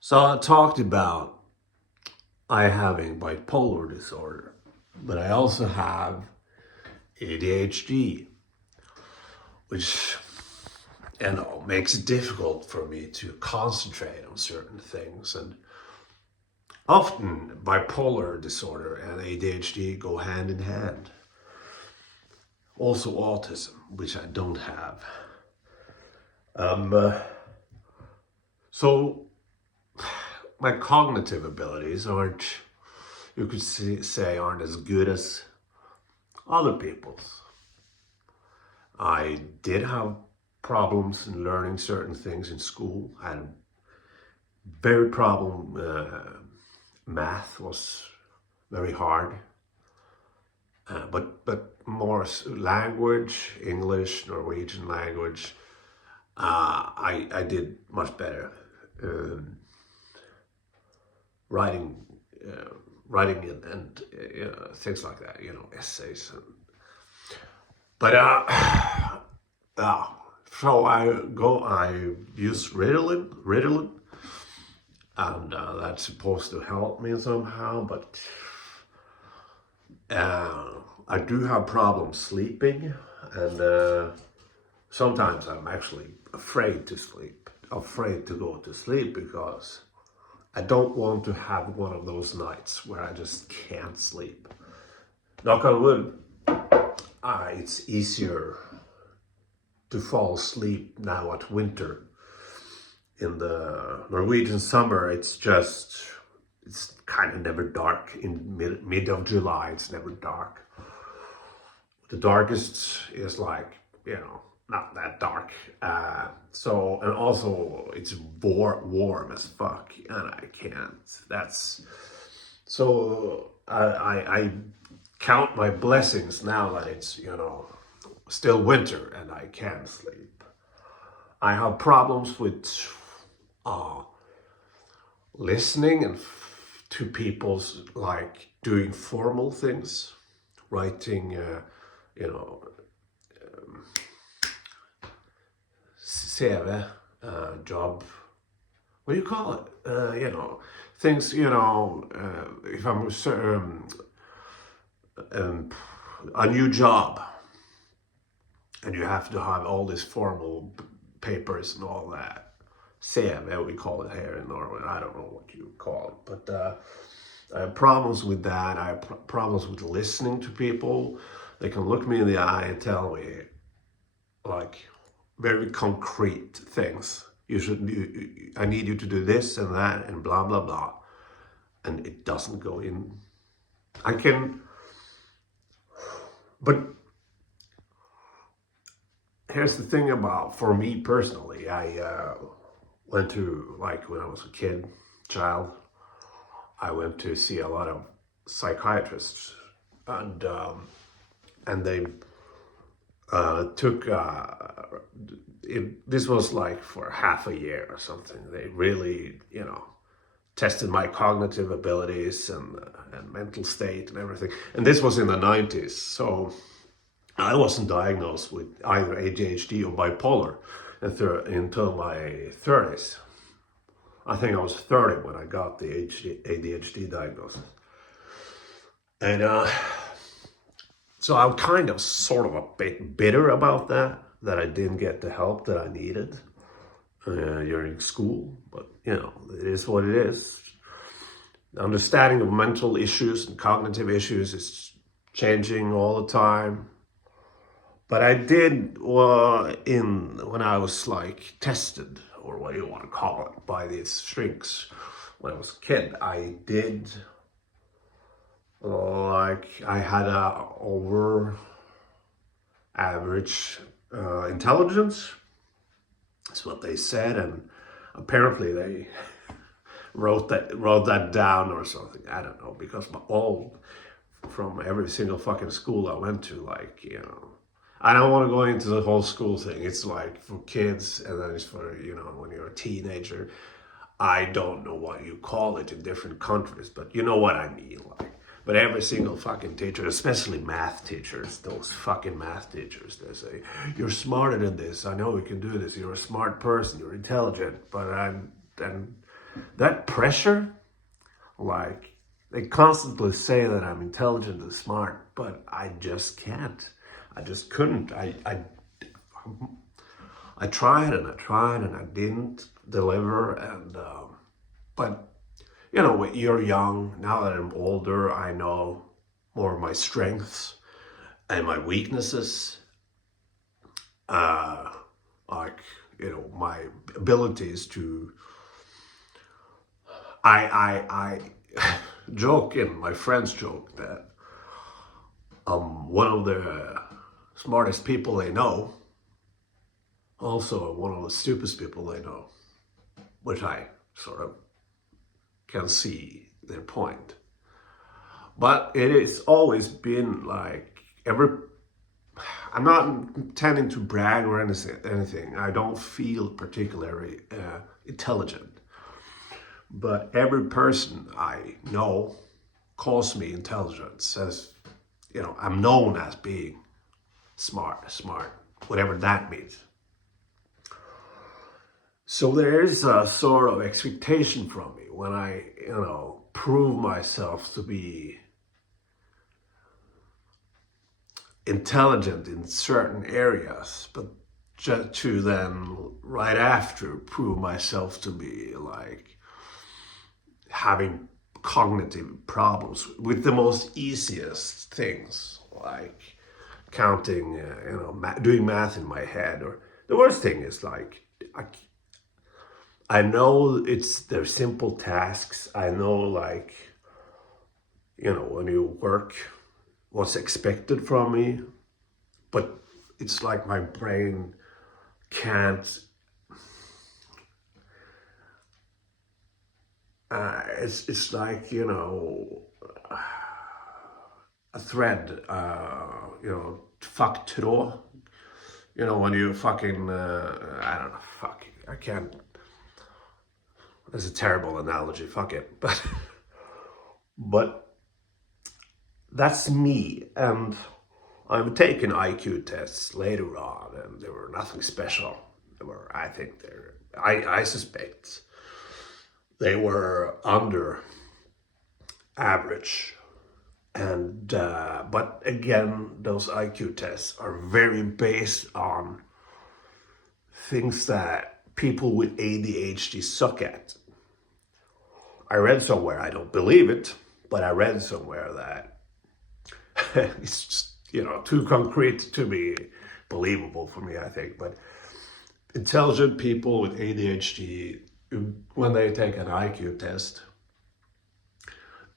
So I talked about I having bipolar disorder, but I also have ADHD, which makes it difficult for me to concentrate on certain things. And often bipolar disorder and ADHD go hand in hand. Also autism, which I don't have. Um, uh, so my cognitive abilities aren't, you could say, aren't as good as other people's. I did have problems in learning certain things in school. I had a very problem. Math was very hard, but more language, English, Norwegian language. I did much better. Um, writing, uh, writing and things like that. Essays. But uh, so I use Ritalin, and that's supposed to help me somehow. But I do have problems sleeping, and sometimes I'm actually afraid to sleep, afraid to go to sleep because I don't want to have one of those nights where I just can't sleep. Knock on wood, it's easier to fall asleep now at winter. In the Norwegian summer, it's kind of never dark. In mid of July, it's never dark. The darkest is like, not that dark. And also it's warm as fuck, and I can't. I count my blessings now that it's, still winter and I can sleep. I have problems with uh, listening to people's like doing formal things, writing, you know, CV, job. What do you call it? Things. If I'm um, a new job, and you have to have all these formal papers and all that. CV, we call it here in Norway. I don't know what you call it, but I have problems with that. I have problems with listening to people. They can look me in the eye and tell me like very concrete things. I need you to do this and that and blah blah blah, and it doesn't go in. I can, but here's the thing about for me personally. I went to, like, when I was a child. I went to see a lot of psychiatrists, and they took this was like for half a year or something. They really, tested my cognitive abilities and mental state and everything. And this was in the 90s, so I wasn't diagnosed with either ADHD or bipolar until my 30s. I think I was 30 when I got the ADHD diagnosis. And so I'm kind of sort of a bit bitter about that I didn't get the help that I needed during school. But, it is what it is. The understanding of mental issues and cognitive issues is changing all the time. But I did, when I was like tested, or what you want to call it, by these shrinks when I was a kid, I did, I had a over average intelligence. That's what they said, and apparently they wrote that down or something. I don't know, because from every single fucking school I went to, I don't want to go into the whole school thing. It's like for kids, and then it's for, when you're a teenager. I don't know what you call it in different countries, but you know what I mean. But every single fucking teacher, especially math teachers, those fucking math teachers, they say, "You're smarter than this. I know you can do this. You're a smart person. You're intelligent." But that pressure, like, they constantly say that I'm intelligent and smart, but I just can't. I just couldn't. I tried and I tried and I didn't deliver. And but you know, when you're young, now that I'm older, I know more of my strengths and my weaknesses. Uh, like, you know, my abilities to. I joke, and my friends joke that I'm one of the smartest people they know, also one of the stupidest people they know, which I sort of can see their point. But it has always been like I'm not intending to brag or anything. I don't feel particularly intelligent. But every person I know calls me intelligent, says, you know, I'm known as being smart, whatever that means. So there is a sort of expectation from me when I, you know, prove myself to be intelligent in certain areas, but just to then right after prove myself to be like having cognitive problems with the most easiest things, like counting, you know, doing math in my head. Or the worst thing is like, I know they're simple tasks. I know, like, you know, when you work, what's expected from me, but it's like my brain can't. It's like, you know, a thread. You know, fuck tråd. You know, when you fucking I don't know, fuck. I can't. That's a terrible analogy. Fuck it, but that's me, and I've taken IQ tests later on, and they were nothing special. They were, I think, I suspect they were under average. And but again, those IQ tests are very based on things that people with ADHD suck at. I read somewhere, I don't believe it, but I read somewhere that it's just, you know, too concrete to be believable for me, I think. But intelligent people with ADHD, when they take an IQ test,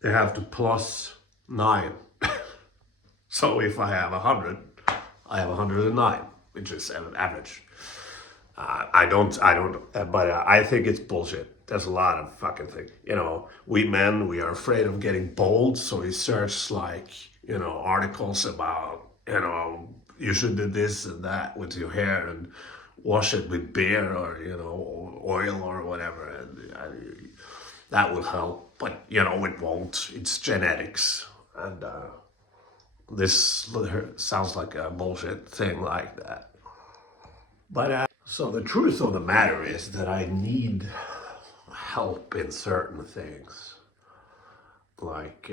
they have to plus 9. So if I have 100, I have 109, which is an average. I don't, but I think it's bullshit. There's a lot of fucking things. You know, we men, we are afraid of getting bald, so we search, like, you know, articles about, you know, you should do this and that with your hair and wash it with beer or, you know, oil or whatever. And that will help. But, you know, it won't. It's genetics. And this sounds like a bullshit thing like that. But so the truth of the matter is that I need help in certain things, like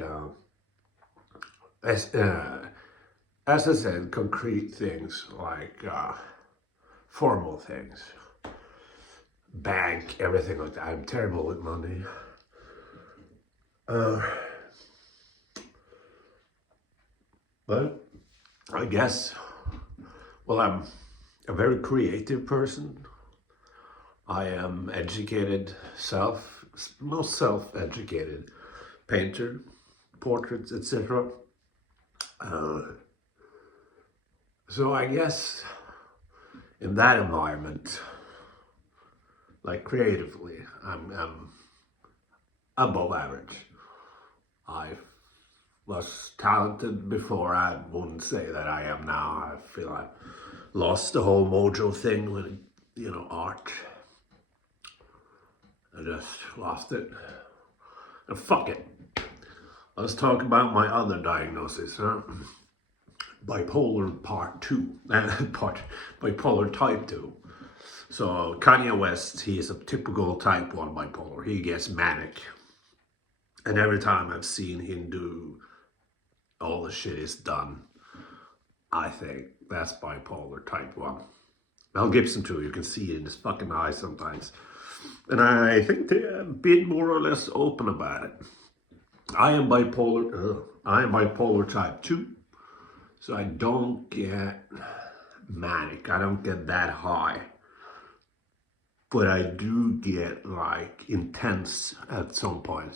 as I said, concrete things like formal things, bank, everything like that. I'm terrible with money. But I guess, well, I'm a very creative person. I am educated, most self-educated painter, portraits, etc. So I guess in that environment, like creatively, I'm above average. I was talented before. I wouldn't say that I am now. I feel I lost the whole mojo thing with, you know, art. I just lost it. And fuck it. Let's talk about my other diagnosis, huh? Bipolar part 2. Bipolar type 2. So Kanye West, he is a typical type 1 bipolar. He gets manic. And every time I've seen him do all the shit he's done, I think that's bipolar type 1. Mel Gibson too, you can see it in his fucking eyes sometimes. And I think they have been more or less open about it. I am bipolar type 2. So I don't get manic. I don't get that high. But I do get like intense at some point.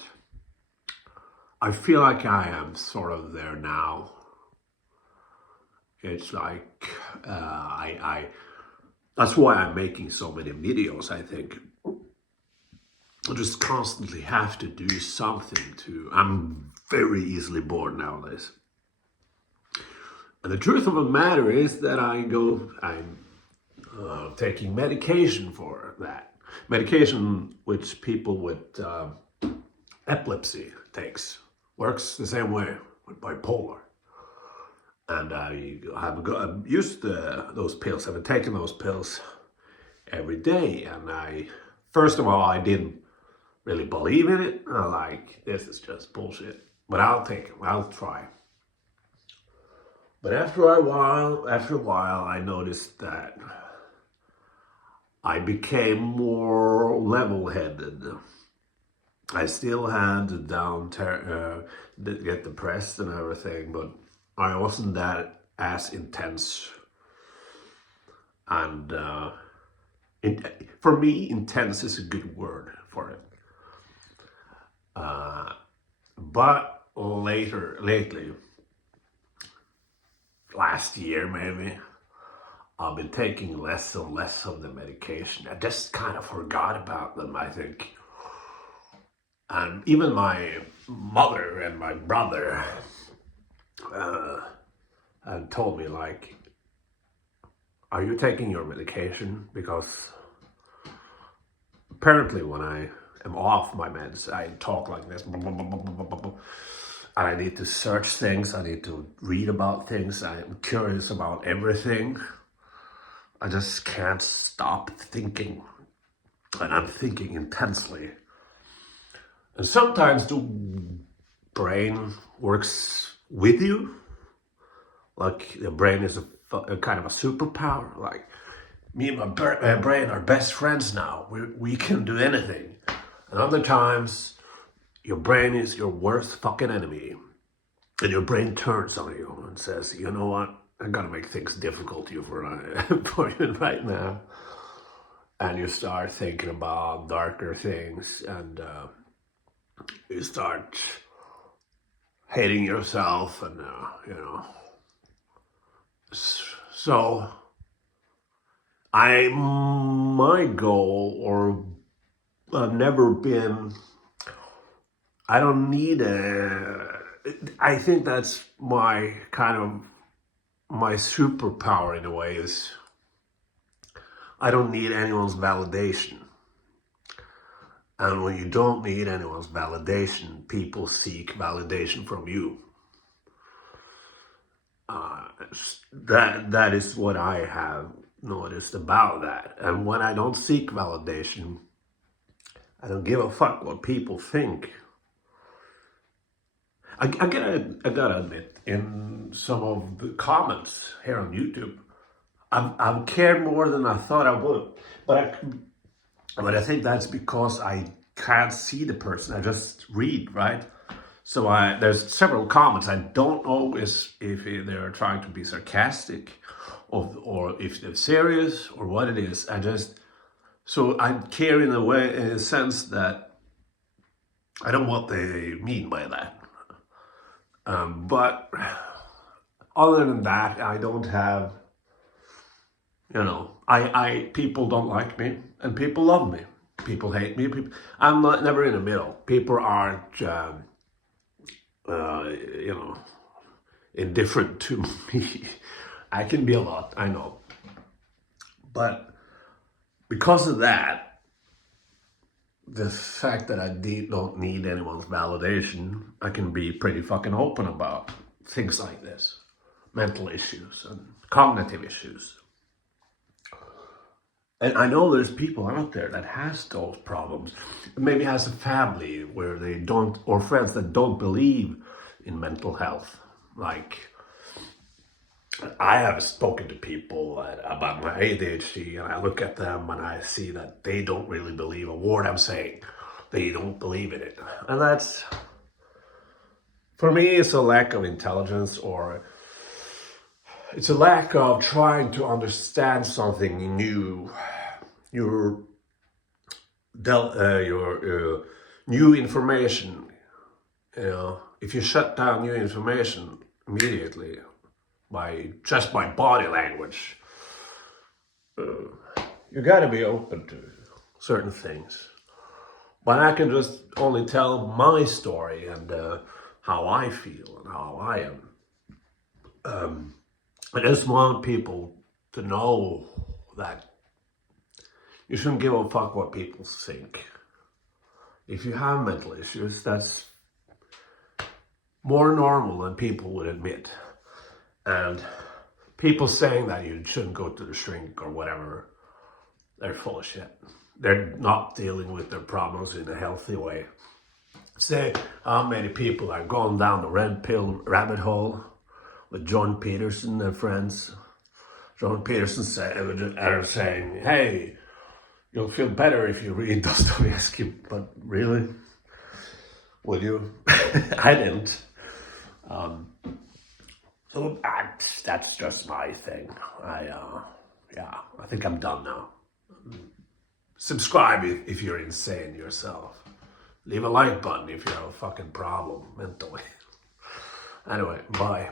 I feel like I am sort of there now. It's like that's why I'm making so many videos, I think. I just constantly have to do something I'm very easily bored nowadays. And the truth of the matter is that I'm taking medication for that. Medication which people with epilepsy takes. Works the same way with bipolar. And I've used those pills. I've been taking those pills every day. And first of all, I didn't really believe in it. I'm like, this is just bullshit. But I'll take them. I'll try. But after a while, I noticed that I became more level-headed. I still had to get depressed and everything, but I wasn't that as intense. And for me, intense is a good word for it. But lately, last year maybe, I've been taking less and less of the medication. I just kind of forgot about them, I think. And even my mother and my brother had told me, like, are you taking your medication? Because apparently when I am off my meds, I talk like this. And I need to search things. I need to read about things. I'm curious about everything. I just can't stop thinking. And I'm thinking intensely. And sometimes the brain works with you. Like the brain is a kind of a superpower. Like me and my brain are best friends now. We can do anything. And other times, your brain is your worst fucking enemy. And your brain turns on you and says, you know what? I gotta make things difficult for you right now. And you start thinking about darker things, and you start hating yourself, and So my goal, or I've never been, I don't need I think that's my my superpower in a way, is I don't need anyone's validation. And when you don't need anyone's validation, people seek validation from you. That is what I have noticed about that. And when I don't seek validation, I don't give a fuck what people think. I gotta admit, in some of the comments here on YouTube, I've cared more than I thought I would. But I think that's because I can't see the person. I just read, right? So there's several comments. I don't know if they're trying to be sarcastic, or if they're serious, or what it is. So I care in a sense that I don't know what they mean by that. But other than that, I don't have, people don't like me and people love me. People hate me. I'm never in the middle. People aren't, indifferent to me. I can be a lot, I know. But because of that, the fact that I don't need anyone's validation, I can be pretty fucking open about things like this. Mental issues and cognitive issues. And I know there's people out there that has those problems. Maybe has a family where they don't, or friends that don't believe in mental health. Like, I have spoken to people about my ADHD, and I look at them and I see that they don't really believe a word I'm saying. They don't believe in it. And that's, for me, it's a lack of intelligence, or it's a lack of trying to understand something new. Your new information. You know, if you shut down new information immediately by just by body language, you got to be open to certain things. But I can just only tell my story and how I feel and how I am. I just want people to know that you shouldn't give a fuck what people think. If you have mental issues, that's more normal than people would admit. And people saying that you shouldn't go to the shrink or whatever, they're full of shit. They're not dealing with their problems in a healthy way. Say how many people are going down the red pill rabbit hole with John Peterson and friends. John Peterson are saying, hey, you'll feel better if you read Dostoevsky, but really? Will you? I didn't. So that's just my thing. I think I'm done now. Subscribe if you're insane yourself. Leave a like button if you have a fucking problem mentally. Anyway, bye.